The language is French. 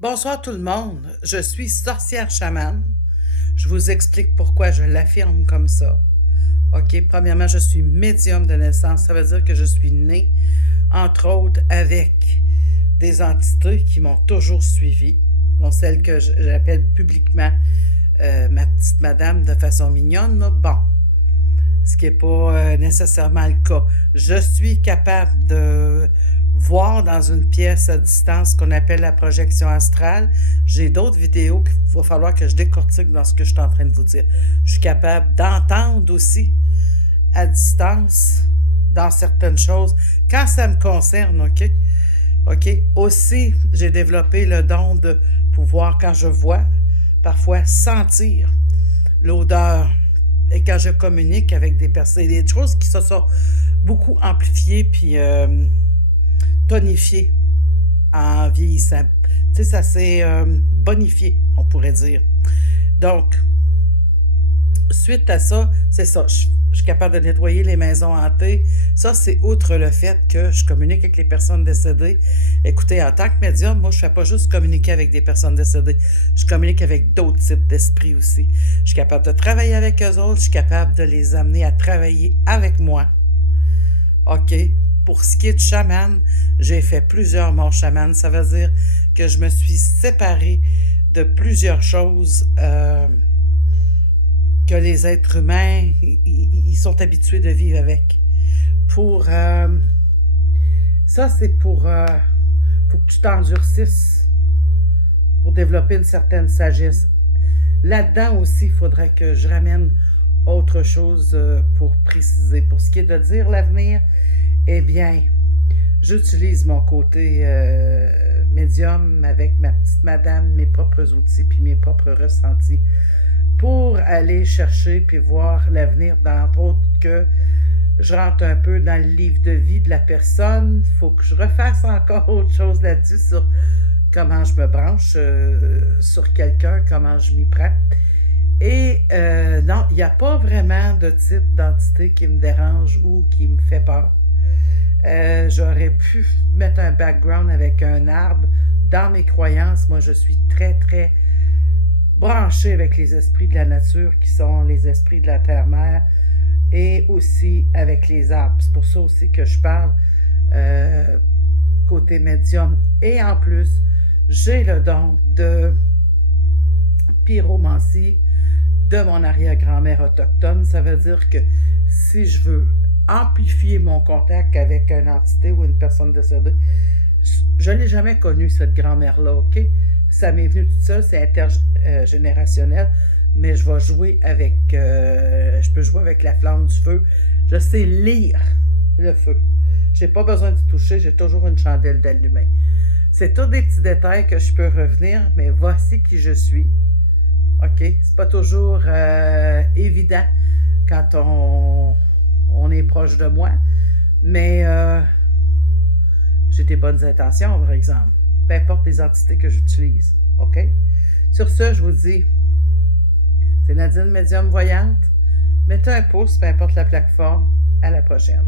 Bonsoir tout le monde, je suis sorcière chamane. Je vous explique pourquoi je l'affirme comme ça. OK, premièrement, je suis médium de naissance. Ça veut dire que je suis née, entre autres, avec des entités qui m'ont toujours suivie, dont celle que j'appelle publiquement ma petite madame de façon mignonne. Là. Bon, ce qui n'est pas nécessairement le cas. Je suis capable de voir dans une pièce à distance ce qu'on appelle la projection astrale. J'ai d'autres vidéos qu'il va falloir que je décortique dans ce que je suis en train de vous dire. Je suis capable d'entendre aussi à distance dans certaines choses quand ça me concerne, OK? OK? Aussi, j'ai développé le don de pouvoir, quand je vois, parfois sentir l'odeur. Et quand je communique avec des personnes, il y a des choses qui se sont beaucoup amplifiées puis tonifiées en vieillissant. Tu sais, ça s'est bonifié, on pourrait dire. Donc, suite à ça, c'est ça. Je suis capable de nettoyer les maisons hantées. Ça, c'est outre le fait que je communique avec les personnes décédées. Écoutez, en tant que médium, moi, je ne fais pas juste communiquer avec des personnes décédées. Je communique avec d'autres types d'esprits aussi. Je suis capable de travailler avec eux autres. Je suis capable de les amener à travailler avec moi. OK? Pour ce qui est de chaman, j'ai fait plusieurs morts chamanes. Ça veut dire que je me suis séparée de plusieurs choses que les êtres humains, ils sont habitués de vivre avec. Pour ça, c'est faut que tu t'endurcisses pour développer une certaine sagesse. Là-dedans aussi, il faudrait que je ramène autre chose pour préciser. Pour ce qui est de dire l'avenir, eh bien, j'utilise mon côté médium avec ma petite madame, mes propres outils puis mes propres ressentis pour aller chercher puis voir l'avenir, entre autres que je rentre un peu dans le livre de vie de la personne. Il faut que je refasse encore autre chose là-dessus sur comment je me branche sur quelqu'un, comment je m'y prends. Et non, il n'y a pas vraiment de type d'entité qui me dérange ou qui me fait peur. J'aurais pu mettre un background avec un arbre. Dans mes croyances, moi, je suis très, très branchée avec les esprits de la nature, qui sont les esprits de la terre-mère, et aussi avec les arbres. C'est pour ça aussi que je parle côté médium. Et en plus, j'ai le don de pyromancie de mon arrière-grand-mère autochtone. Ça veut dire que si je veux amplifier mon contact avec une entité ou une personne décédée, je n'ai jamais connu cette grand-mère-là, OK? Ça m'est venu tout seul, c'est intergénérationnel, mais je vais jouer avec, je peux jouer avec la flamme du feu. Je sais lire le feu. Je n'ai pas besoin d'y toucher, j'ai toujours une chandelle d'allumée. C'est tous des petits détails que je peux revenir, mais voici qui je suis. OK? C'est pas toujours évident quand on est proche de moi, mais j'ai des bonnes intentions, par exemple. Peu importe les entités que j'utilise. OK? Sur ce, je vous dis, c'est Nadine Médium Voyante. Mettez un pouce, peu importe la plateforme. À la prochaine.